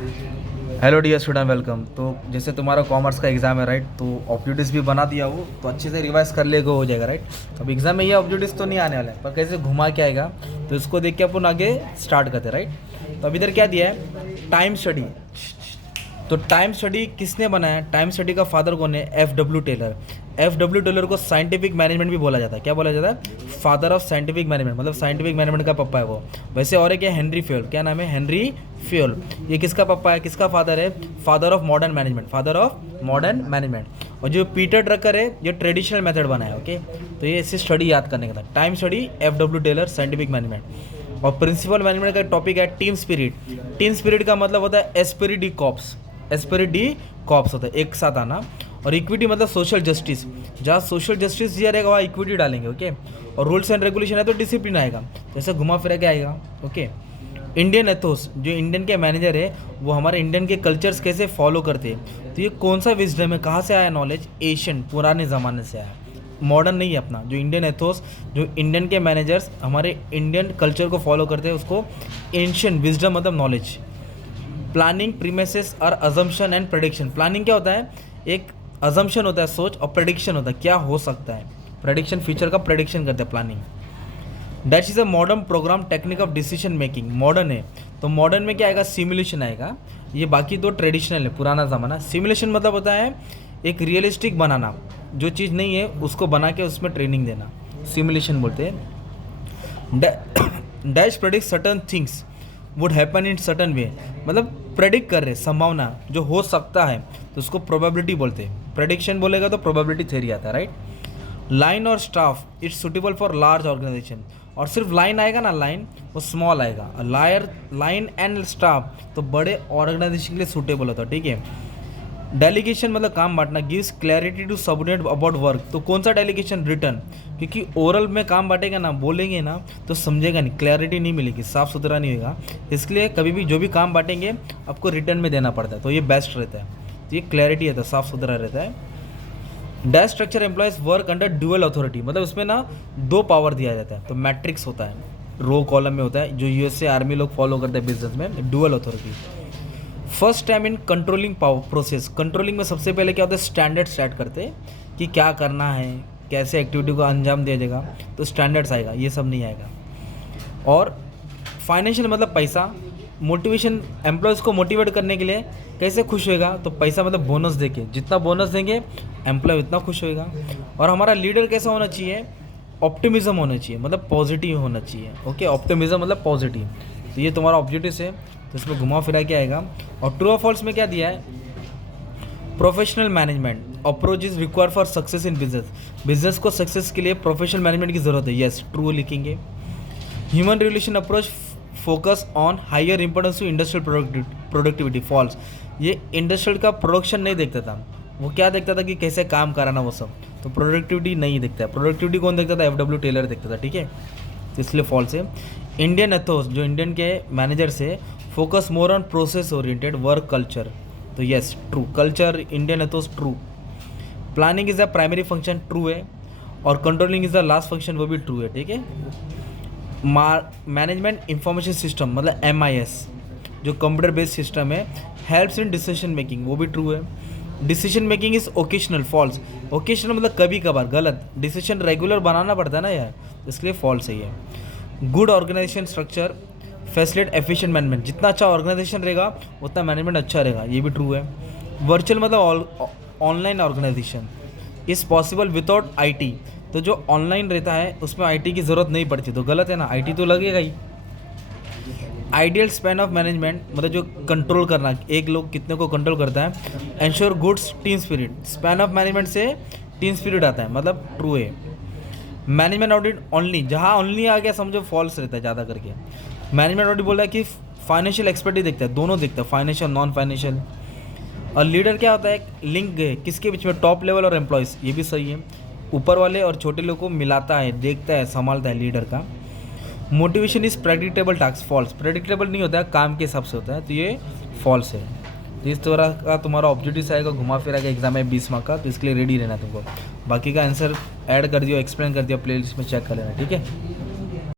Hello dear student, welcome. तो जैसे तुम्हारा कॉमर्स का एग्ज़ाम है, राइट? तो ऑब्जेक्टिव्स भी बना दिया हो तो अच्छे से रिवाइज कर लेगा, हो जाएगा, राइट? अब एग्जाम में ये ऑब्जेक्टिव्स तो नहीं आने वाला है, पर कैसे घुमा के आएगा तो इसको देख के अपन आगे स्टार्ट करते हैं, राइट? तो अब इधर क्या दिया है? Time study. तो टाइम स्टडी किसने बनाया? टाइम स्टडी का फादर कौन है? F W Taylor. F W Taylor को साइंटिफिक मैनेजमेंट भी बोला जाता है। क्या बोला जाता है? फादर ऑफ साइंटिफिक मैनेजमेंट, मतलब साइंटिफिक मैनेजमेंट का पप्पा है वो। वैसे और एक है हेनरी फ्योल। क्या नाम है? Henry Fayol. ये किसका पप्पा है, किसका फादर है? Father of modern management, father of modern management. और जो पीटर ड्रकर है, ये ट्रेडिशनल मेथड बनाया, ओके? तो ये इसी स्टडी याद करने का था। Time study, F W Taylor, scientific management. और प्रिंसिपल मैनेजमेंट का टॉपिक है टीम स्पिरिट। टीम स्पिरिट का मतलब होता है esprit de corps. Esprit de corps होता है एक साथ आना। और इक्विटी मतलब सोशल जस्टिस। जहाँ सोशल जस्टिस दिया रहेगा वहाँ इक्विटी डालेंगे, ओके? और रूल्स एंड रेगुलेशन है तो डिसिप्लिन आएगा। जैसे घुमा फिरा के आएगा, ओके? इंडियन एथोस, जो इंडियन के मैनेजर है वो हमारे इंडियन के कल्चर्स कैसे फॉलो करते हैं। तो ये कौन सा विजडम है, कहाँ से आया नॉलेज? एशियन, पुराने ज़माने से आया, मॉडर्न नहीं है अपना। जो इंडियन एथोस, जो इंडियन के मैनेजर्स हमारे इंडियन कल्चर को फॉलो करते हैं, उसको एंशियंट विजडम मतलब नॉलेज। प्लानिंग, प्रीमिसेस और अजम्पशन एंड प्रेडिक्शन। प्लानिंग क्या होता है? एक अजम्पशन होता है सोच, और प्रेडिक्शन होता है क्या हो सकता है। प्रेडिक्शन फ्यूचर का प्रेडिक्शन करते हैं planning. That is a modern program technique of decision making. Modern है तो मॉडर्न में क्या आएगा? सिमुलेशन आएगा। ये बाकी तो ट्रेडिशनल है, पुराना ज़माना। सिमुलेशन मतलब होता है एक रियलिस्टिक बनाना, जो चीज़ नहीं है उसको बना के उसमें ट्रेनिंग देना, सिमुलेशन बोलते हैं। Dash predict certain things would happen in certain way, मतलब प्रेडिक्ट कर रहे, संभावना जो हो सकता है, तो उसको प्रोबेबिलिटी बोलते हैं। प्रेडिक्शन बोलेगा तो प्रोबेबिलिटी थ्योरी आता है, राइट? लाइन और staff, it's suitable for large organisation. और सिर्फ लाइन आएगा ना, लाइन वो स्मॉल आएगा। लाइन एंड स्टाफ तो बड़े ऑर्गेनाइजेशन के लिए सूटेबल होता है, ठीक है? डेलीगेशन मतलब काम बांटना, gives clarity to subordinate about work. तो कौन सा डेलीगेशन? रिटर्न, क्योंकि ओरल में काम बांटेगा ना, बोलेंगे ना तो समझेगा नहीं, क्लैरिटी नहीं मिलेगी, साफ सुथरा नहीं होगा। इसलिए कभी भी जो भी काम बांटेंगे आपको रिटर्न में देना पड़ता है, तो ये बेस्ट रहता है। तो ये क्लैरिटी रहता है, साफ सुथरा रहता है। Dash structure employees work under dual authority, मतलब उसमें ना दो पावर दिया जाता है। तो मैट्रिक्स होता है, रो कॉलम में होता है, जो यूएसए आर्मी लोग फॉलो करते हैं बिजनेस में, dual authority. First time in controlling power process. Controlling में सबसे पहले क्या होता है? स्टैंडर्ड सेट करते हैं कि क्या करना है, कैसे एक्टिविटी को अंजाम दिया जाएगा, तो स्टैंडर्ड्स आएगा, ये सब नहीं आएगा। और फाइनेंशियल मतलब पैसा। मोटिवेशन, एम्प्लॉयज़ को मोटिवेट करने के लिए कैसे खुश होएगा? तो पैसा मतलब बोनस देके, जितना बोनस देंगे एम्प्लॉय उतना खुश होएगा। और हमारा लीडर कैसा होना चाहिए? ऑप्टिमिज्म होना चाहिए, मतलब पॉजिटिव होना चाहिए, ओके? ऑप्टिमिज्म मतलब पॉजिटिव। तो ये तुम्हारा ऑब्जेक्टिव है, तो इसमें घुमा फिरा के आएगा। और ट्रू और फॉल्स में क्या दिया है? Professional management approach is required for success in business. Business को सक्सेस के लिए प्रोफेशनल मैनेजमेंट की जरूरत है, यस, ट्रू लिखेंगे। Human relation approach focus on higher importance to industrial productivity, false. ये इंडस्ट्रियल का प्रोडक्शन नहीं देखता था, वो क्या देखता था कि कैसे काम कराना, वो सब। तो प्रोडक्टिविटी नहीं देखता है। प्रोडक्टिविटी कौन देखता था? एफ डब्ल्यू टेलर देखता था, ठीक है? तो इसलिए फॉल्स है। इंडियन एथोस, जो इंडियन के मैनेजर से, focus more on process oriented work culture. तो yes, true. Culture Indian ethos, true. Planning is the primary function, true है। और controlling is the last function, वो भी ट्रू है, ठीक है? मैनेजमेंट इंफॉर्मेशन सिस्टम मतलब MIS, जो कंप्यूटर बेस्ड सिस्टम है, हेल्प्स इन डिसीजन मेकिंग, वो भी ट्रू है। Decision making is occasional, false. Occasional मतलब कभी कभार, गलत। डिसीजन रेगुलर बनाना पड़ता है ना यार, इसलिए फॉल्स है ये। Good organisation structure facilitate efficient management, जितना अच्छा ऑर्गेनाइजेशन रहेगा उतना मैनेजमेंट अच्छा रहेगा, ये भी ट्रू है। वर्चुअल मतलब online organisation is possible without IT। तो जो ऑनलाइन रहता है उसमें IT की ज़रूरत नहीं पड़ती, तो गलत है ना, IT तो लगेगा ही। आइडियल स्पैन ऑफ मैनेजमेंट मतलब जो कंट्रोल करना, एक लोग कितने को कंट्रोल करता है। Ensure goods team spirit, span of management से टीम स्पिरिट आता है, मतलब ट्रू है। मैनेजमेंट ऑडिट ओनली, जहाँ ओनली आ गया समझो फॉल्स रहता है ज़्यादा करके। मैनेजमेंट ऑडिट बोल रहा है कि फाइनेंशियल एक्सपर्टीज देखता है, दोनों देखता है, फाइनेंशियल नॉन फाइनेंशियल। और लीडर क्या होता है? लिंक है किसके बीच में? टॉप लेवल और एम्प्लॉयज़, ये भी सही है। ऊपर वाले और छोटे लोगों को मिलाता है, देखता है, संभालता है लीडर का। Motivation is predictable task, false. Predictable नहीं होता है, काम के हिसाब से होता है, तो ये फॉल्स है। तो इस तरह का तुम्हारा ऑब्जेक्टिव आएगा, घुमा फिरा का एग्जाम है 20 मार्क का, तो इसके लिए रेडी रहना तुमको। बाकी का आंसर ऐड कर दियो, एक्सप्लेन कर दिया, प्लेलिस्ट में चेक कर लेना, ठीक है?